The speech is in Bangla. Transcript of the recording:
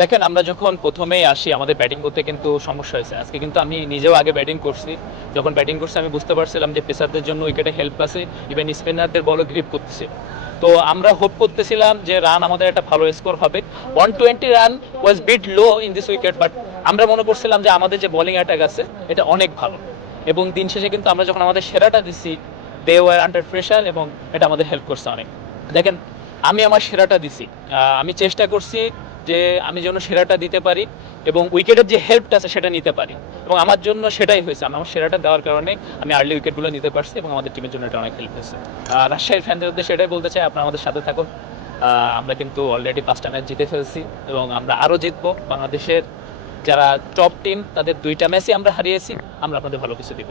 দেখেন আমরা যখন প্রথমেই আসি আমাদের ব্যাটিং করতে কিন্তু সমস্যা হয়েছে। আজকে কিন্তু আমি নিজেও আগে ব্যাটিং করছি। যখন ব্যাটিং করছি আমি বুঝতে পারছিলাম যে পেসারদের জন্য উইকেটে হেল্প আছে, ইভেন স্পিনারদের বলও গ্রিপ করতেছে। তো আমরা হোপ করতেছিলাম যে রান আমাদের একটা ভালো স্কোর হবে। 120 run was bit low in this wicket, but আমরা মনে করছিলাম যে আমাদের যে বোলিং অ্যাটাক আছে এটা অনেক ভালো। এবং দিন শেষে কিন্তু আমরা যখন আমাদের সেরাটা দিচ্ছি, দে ওয়ার আন্ডার প্রেশার এবং এটা আমাদের হেল্প করছে অনেক। দেখেন, আমি আমার সেরাটা দিছি। আমি চেষ্টা করছি যে আমি যেন সেরাটা দিতে পারি এবং উইকেটের যে হেল্পটা আছে সেটা নিতে পারি, এবং আমার জন্য সেটাই হয়েছে। আমি আমার সেরাটা দেওয়ার কারণে আমি আর্লি উইকেটগুলো নিতে পারছি এবং আমাদের টিমের জন্য এটা অনেক হেল্প হয়েছে। রাজশাহীর ফ্যানদের উদ্দেশ্যে এটাই বলতে চাই, আপনারা আমাদের সাথে থাকুন। আমরা কিন্তু অলরেডি 5টা ম্যাচ জিতে ফেলছি এবং আমরা আরও জিতবো। বাংলাদেশের যারা টপ টিম তাদের 2টা ম্যাচই আমরা হারিয়েছি। আমরা আপনাদের ভালো কিছু দিব।